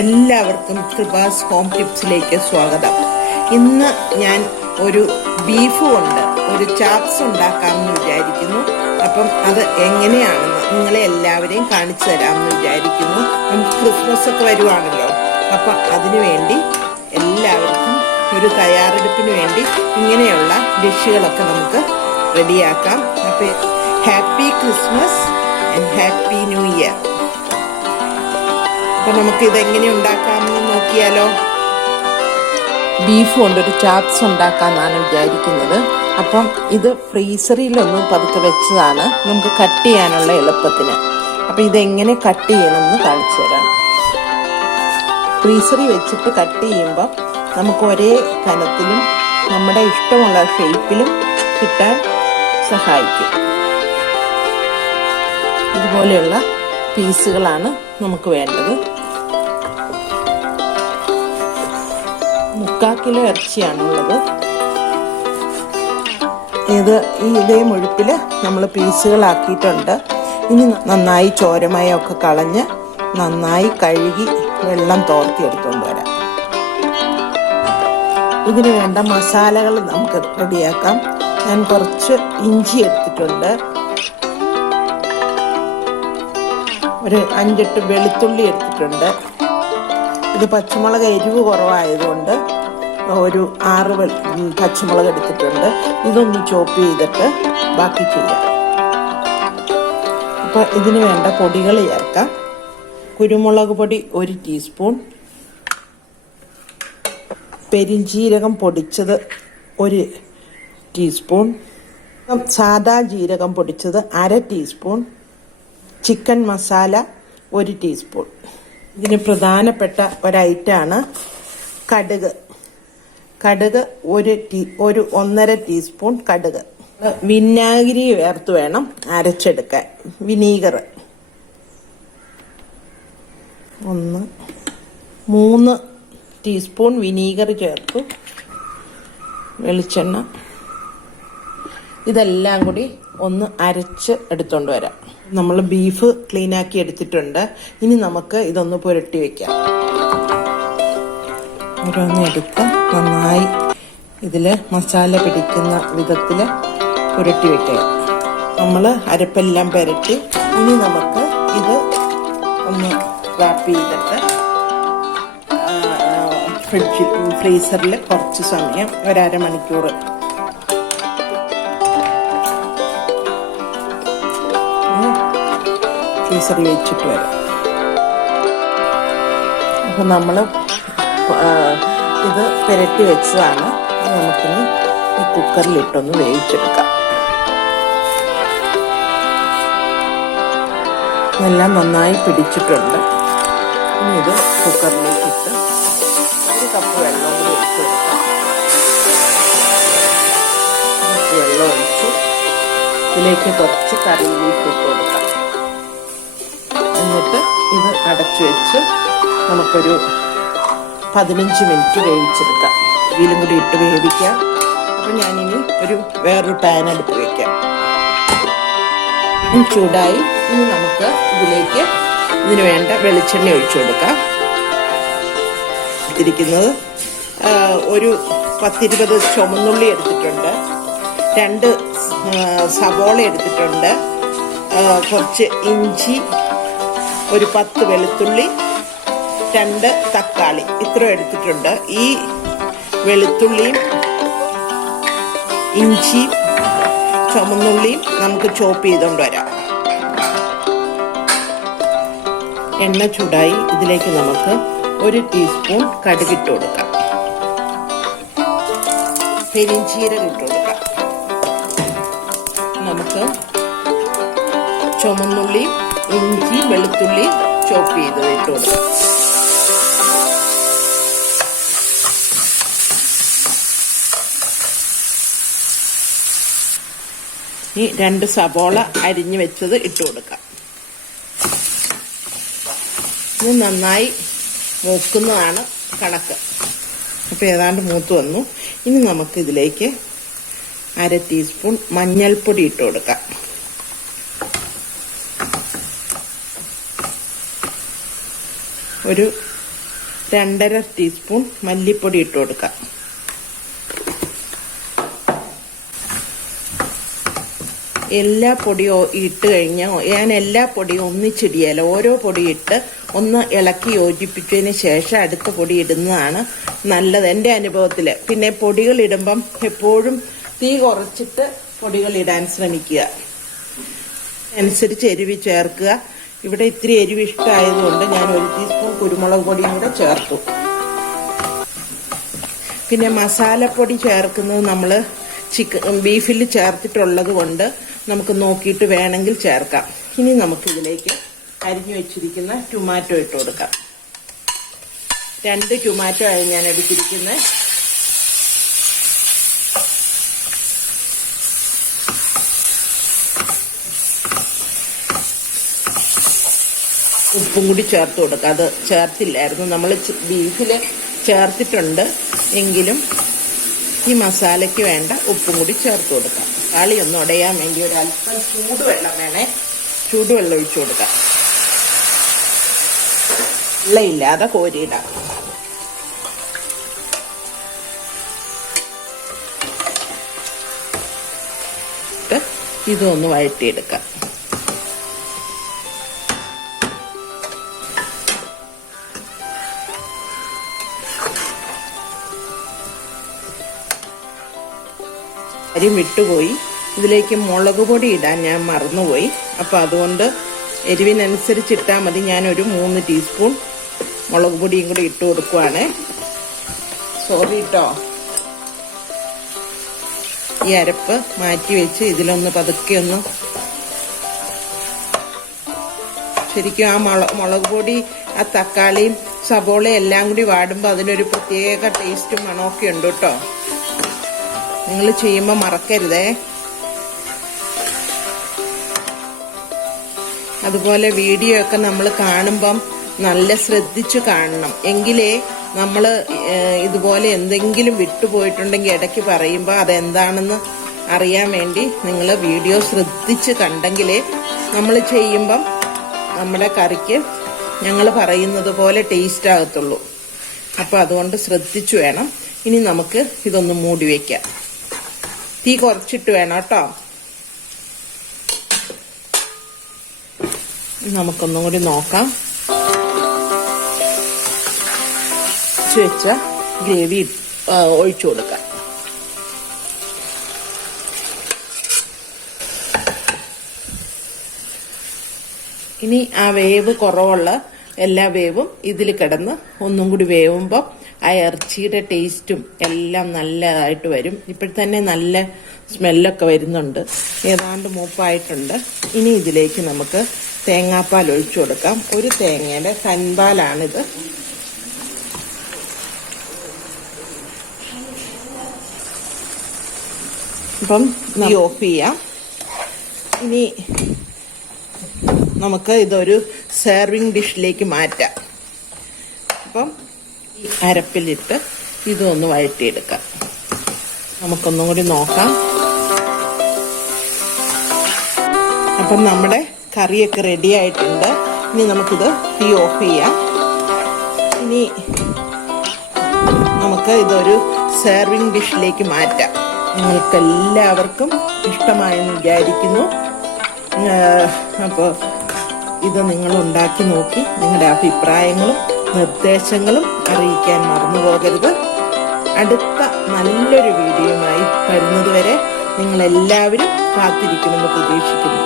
എല്ലാവർക്കും കൃപാസ് ഹോം ടിപ്സിലേക്ക് സ്വാഗതം. ഇന്ന് ഞാൻ ഒരു ബീഫ് കൊണ്ട് ഒരു ചാപ്സ് ഉണ്ടാക്കാമെന്ന് വിചാരിക്കുന്നു. അപ്പം അത് എങ്ങനെയാണെന്ന് നിങ്ങളെ എല്ലാവരെയും കാണിച്ചു തരാമെന്ന് വിചാരിക്കുന്നു. നമുക്ക് ക്രിസ്മസ് ഒക്കെ വരുവാണല്ലോ, അപ്പം അതിനു വേണ്ടി എല്ലാവർക്കും ഒരു തയ്യാറെടുപ്പിന് വേണ്ടി ഇങ്ങനെയുള്ള ഡിഷുകളൊക്കെ നമുക്ക് റെഡിയാക്കാം. അപ്പം happy Christmas and happy new year. അപ്പം നമുക്ക് ഇതെങ്ങനെ ഉണ്ടാക്കാമെന്ന് നോക്കിയാലോ. ബീഫ് കൊണ്ടൊരു ചാപ്സ് ഉണ്ടാക്കാമെന്നാണ് വിചാരിക്കുന്നത്. അപ്പം ഇത് ഫ്രീസറിലൊന്ന് പതുക്കെ വെച്ചതാണ്, നമുക്ക് കട്ട് ചെയ്യാനുള്ള എളുപ്പത്തിന്. അപ്പം ഇതെങ്ങനെ കട്ട് ചെയ്യണമെന്ന് കാണിച്ചു തരാം. ഫ്രീസറിൽ വെച്ചിട്ട് കട്ട് ചെയ്യുമ്പം നമുക്ക് ഒരേ കനത്തിലും നമ്മുടെ ഇഷ്ടമുള്ള ഷേപ്പിലും കിട്ടാൻ സഹായിക്കും. ഇതുപോലെയുള്ള പീസുകളാണ് നമുക്ക് വേണ്ടത്. 3/4 കിലോ ഇറച്ചിയാണുള്ളത്. ഇതേ മുഴുപ്പിൽ നമ്മൾ പീസുകളാക്കിയിട്ടുണ്ട്. ഇനി നന്നായി ചോരമയൊക്കെ കളഞ്ഞ് നന്നായി കഴുകി വെള്ളം തോർത്തിയെടുത്തുകൊണ്ട് വരാം. ഇതിന് വേണ്ട മസാലകൾ നമുക്ക് റെഡിയാക്കാം. ഞാൻ കുറച്ച് ഇഞ്ചി എടുത്തിട്ടുണ്ട്, ഒരു 5-8 വെളുത്തുള്ളി എടുത്തിട്ടുണ്ട്. ഇത് പച്ചമുളക് എരിവ് കുറവായതുകൊണ്ട് ഒരു 6 പച്ചമുളക് എടുത്തിട്ടുണ്ട്. ഇതൊന്ന് ചോപ്പ് ചെയ്തിട്ട് ബാക്കി ചെയ്യാം. അപ്പോൾ ഇതിന് വേണ്ട പൊടികൾ ചേർക്കാം. കുരുമുളക് പൊടി 1 ടീസ്പൂൺ, പെരിഞ്ജീരകം പൊടിച്ചത് 1 ടീസ്പൂൺ, സാദാ ജീരകം പൊടിച്ചത് 1/2 ടീസ്പൂൺ, ചിക്കൻ മസാല 1 ടീസ്പൂൺ. ഇതിന് പ്രധാനപ്പെട്ട ഒരൈറ്റാണ് കടുക്. കടുക് 1.5 ടീസ്പൂൺ കടുക്. വിനാഗിരി ചേർത്ത് വേണം അരച്ചെടുക്കാൻ. വിനീഗർ 3 ടീസ്പൂൺ വിനീഗർ ചേർത്തു. വെളിച്ചെണ്ണ. ഇതെല്ലാം കൂടി ഒന്ന് അരച്ച് എടുത്തോണ്ട് വരാം. നമ്മൾ ബീഫ് ക്ലീനാക്കി എടുത്തിട്ടുണ്ട്. ഇനി നമുക്ക് ഇതൊന്ന് പുരട്ടി വെക്കാം. ഓരോന്ന് എടുത്ത് നന്നായി ഇതിൽ മസാല പിടിക്കുന്ന വിധത്തിൽ പുരട്ടി വെക്കുക. നമ്മൾ അരപ്പെല്ലാം പുരട്ടി. ഇനി നമുക്ക് ഇത് ഒന്ന് റാപ്പ് ചെയ്തിട്ട് ഫ്രീസറിൽ കുറച്ച് സമയം, 1/2 മണിക്കൂർ ഫ്രീസറിൽ വെച്ചിട്ട് വരാം. അപ്പം നമ്മൾ ഇത് പുരട്ടി വെച്ചതാണ്. നമുക്കിനി ഈ കുക്കറിലിട്ടൊന്ന് വേവിച്ചെടുക്കാം. എല്ലാം നന്നായി പിടിച്ചിട്ടുണ്ട്. ഇനി ഇത് കുക്കറിലേക്കിട്ട് 1 കപ്പ് വെള്ളം കൂടി ഒഴിച്ചു കൊടുക്കാം. വെള്ളം ഒഴിച്ച് ഇതിലേക്ക് കുറച്ച് കറി ലീഫ് ഇട്ട് കൊടുക്കാം. എന്നിട്ട് ഇത് അടച്ചു വെച്ച് നമുക്കൊരു 15 മിനിറ്റ് വേവിച്ചെടുക്കാം. ഇതിലും കൂടി ഇട്ട് വേവിക്കാം. അപ്പം ഞാനിനി വേറൊരു പാൻ അടുപ്പ് വയ്ക്കാം. ചൂടായി. ഇനി നമുക്ക് ഇതിന് വേണ്ട വെളിച്ചെണ്ണ ഒഴിച്ചു കൊടുക്കാം. എടുത്തിരിക്കുന്നത് ഒരു 10-20 ചുമന്നുള്ളി എടുത്തിട്ടുണ്ട്, 2 സവോള എടുത്തിട്ടുണ്ട്, കുറച്ച് ഇഞ്ചി, ഒരു 10 വെളുത്തുള്ളി, 2 തക്കാളി, ഇത്ര എടുത്തിട്ടുണ്ട്. ഈ വെളുത്തുള്ളിയും ഇഞ്ചിയും ചുമന്നുള്ളിയും നമുക്ക് ചോപ്പ് ചെയ്തുകൊണ്ട് വരാം. എണ്ണ ചൂടായി. ഇതിലേക്ക് നമുക്ക് 1 ടീസ്പൂൺ കടുകിട്ട് കൊടുക്കാം. പെരിഞ്ജീരകം ഇട്ട് കൊടുക്കാം. നമുക്ക് ചുമന്നുള്ളിയും ഇഞ്ചി വെളുത്തുള്ളി ചോപ്പ് ചെയ്തത് ഇട്ട് കൊടുക്കാം. ഈ 2 സവോള അരിഞ്ഞു വെച്ചത് ഇട്ട് കൊടുക്കാം. ഇത് നന്നായി മൂക്കുന്നതാണ് കണക്ക്. അപ്പോൾ ഏതാണ്ട് മൂത്ത് വന്നു. ഇനി നമുക്ക് ഇതിലേക്ക് 1/2 ടീസ്പൂൺ മഞ്ഞൾപ്പൊടി ഇട്ട് കൊടുക്കാം. ഒരു 2.5 ടീസ്പൂൺ മല്ലിപ്പൊടി ഇട്ട് കൊടുക്കാം. എല്ലാ പൊടിയും ഇട്ട് കഴിഞ്ഞാൽ ഞാൻ എല്ലാ പൊടിയും ഒന്നിച്ചിടിയല്ല, ഓരോ പൊടി ഇട്ട് ഒന്ന് ഇളക്കി യോജിപ്പിച്ചതിന് ശേഷം അടുത്ത പൊടി ഇടുന്നതാണ് നല്ലത് എൻ്റെ അനുഭവത്തിൽ. പിന്നെ പൊടികൾ ഇടുമ്പം എപ്പോഴും തീ കുറച്ചിട്ട് പൊടികൾ ഇടാൻ ശ്രമിക്കുക. അനുസരിച്ച് എരിവ് ചേർക്കുക. ഇവിടെ ഇത്തിരി എരിവ് ഇഷ്ടമായതുകൊണ്ട് ഞാൻ 1 ടീസ്പൂൺ കുരുമുളക് പൊടിയും കൂടെ ചേർത്തു. പിന്നെ മസാലപ്പൊടി ചേർക്കുന്നത് നമ്മൾ ബീഫിൽ ചേർത്തിട്ടുള്ളത് കൊണ്ട് നമുക്ക് നോക്കിയിട്ട് വേണമെങ്കിൽ ചേർക്കാം. ഇനി നമുക്കിതിലേക്ക് അരിഞ്ഞു വെച്ചിരിക്കുന്ന ടൊമാറ്റോ ഇട്ട് കൊടുക്കാം. 2 ടൊമാറ്റോ ആണ് ഞാൻ എടുത്തിരിക്കുന്നത്. ഉപ്പും കൂടി ചേർത്ത് കൊടുക്കുക. അത് ചേർത്തില്ലായിരുന്നു, നമ്മൾ ബീഫിൽ ചേർത്തിട്ടുണ്ട് എങ്കിലും ഈ മസാലയ്ക്ക് വേണ്ട ഉപ്പും കൂടി ചേർത്ത് കൊടുക്കാം. കളി ഒന്ന് ഉടയാൻ വേണ്ടി ഒരല്പം ചൂടുവെള്ളം വേണേ, ചൂടുവെള്ളം ഒഴിച്ചു കൊടുക്കാം. വെള്ളമില്ലാതെ കോരിയിടാം. ഇതൊന്ന് വഴറ്റിയെടുക്കാം. അരി വിട്ടുപോയി. ഇതിലേക്ക് മുളക് പൊടി ഇടാൻ ഞാൻ മറന്നുപോയി. അപ്പോൾ അതുകൊണ്ട് എരിവിനനുസരിച്ച് ഇട്ടാൽ മതി. ഞാനൊരു 3 ടീസ്പൂൺ മുളക് പൊടിയും കൂടി ഇട്ട് കൊടുക്കുവാണ്. സോറി കേട്ടോ. ഈ അരപ്പ് മാറ്റി വെച്ച് ഇതിലൊന്ന് പതുക്കെ ഒന്ന് ശരിക്കും ആ മുളക് പൊടി, ആ തക്കാളിയും സബോളയും എല്ലാം കൂടി വാടുമ്പോൾ അതിനൊരു പ്രത്യേക ടേസ്റ്റും മണമൊക്കെ ഉണ്ട് കേട്ടോ. നിങ്ങൾ ചെയ്യുമ്പോൾ മറക്കരുതേ. അതുപോലെ വീഡിയോ ഒക്കെ നമ്മൾ കാണുമ്പം നല്ല ശ്രദ്ധിച്ചു കാണണം. എങ്കിലേ നമ്മൾ ഇതുപോലെ എന്തെങ്കിലും വിട്ടുപോയിട്ടുണ്ടെങ്കിൽ ഇടയ്ക്ക് പറയുമ്പോൾ അതെന്താണെന്ന് അറിയാൻ വേണ്ടി നിങ്ങൾ വീഡിയോ ശ്രദ്ധിച്ച് കണ്ടെങ്കിലേ നമ്മൾ ചെയ്യുമ്പം നമ്മുടെ കറിക്ക് ഞങ്ങൾ പറയുന്നത് പോലെ ടേസ്റ്റ് ആകത്തുള്ളൂ. അപ്പോൾ അതുകൊണ്ട് ശ്രദ്ധിച്ചു വേണം. ഇനി നമുക്ക് ഇതൊന്ന് മൂടി വയ്ക്കാം. തീ കുറച്ചിട്ട് വേണം കേട്ടോ. നമുക്കൊന്നും കൂടി നോക്കാം. വെച്ച ഗ്രേവി ഒഴിച്ചു കൊടുക്കാം. ഇനി ആ വേവ് കുറവുള്ള എല്ലാ വേവും ഇതിൽ കിടന്ന് ഒന്നും കൂടി വേവുമ്പോൾ ആ ഇറച്ചിയുടെ ടേസ്റ്റും എല്ലാം നല്ലതായിട്ട് വരും. ഇപ്പോഴത്തന്നെ നല്ല സ്മെല്ലൊക്കെ വരുന്നുണ്ട്. ഏതാണ്ട് മൂപ്പായിട്ടുണ്ട്. ഇനി ഇതിലേക്ക് നമുക്ക് തേങ്ങാപ്പാൽ ഒഴിച്ചു കൊടുക്കാം. ഒരു തേങ്ങയുടെ തൻപാലാണിത്. അപ്പം തീ ഓഫ് ചെയ്യാം. ഇനി നമുക്ക് ഇതൊരു സെർവിങ് ഡിഷിലേക്ക് മാറ്റാം. അപ്പം ഈ അരപ്പിലിട്ട് ഇതൊന്ന് വഴറ്റിയെടുക്കാം. നമുക്കൊന്നും കൂടി നോക്കാം. അപ്പം നമ്മുടെ കറിയൊക്കെ റെഡി ആയിട്ടുണ്ട്. ഇനി നമുക്കിത് തീ ഓഫ് ചെയ്യാം. ഇനി നമുക്ക് ഇതൊരു സെർവിങ് ഡിഷിലേക്ക് മാറ്റാം. നിങ്ങൾക്ക് എല്ലാവർക്കും ഇഷ്ടമായെന്ന് വിചാരിക്കുന്നു. അപ്പോൾ ഇത് നിങ്ങൾ ഉണ്ടാക്കി നോക്കി നിങ്ങളുടെ അഭിപ്രായങ്ങളും നിർദ്ദേശങ്ങളും അറിയിക്കാൻ മറന്നു പോകരുത്. അടുത്ത നല്ലൊരു വീഡിയോയുമായി വരുന്നത് വരെ നിങ്ങളെല്ലാവരും കാത്തിരിക്കുമെന്ന് പ്രതീക്ഷിക്കുന്നു.